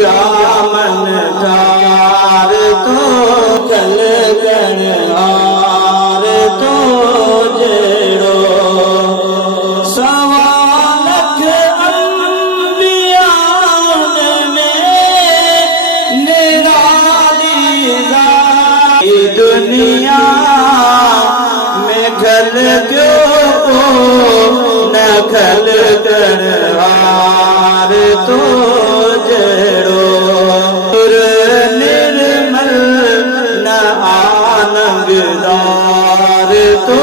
जामन जार तो कल गणहार तो जेड़ो सवा लख अंबिया में निराली दुनिया में खल क्यों न खल गणहार तो जेड़ो निर्मल न आनंददार तो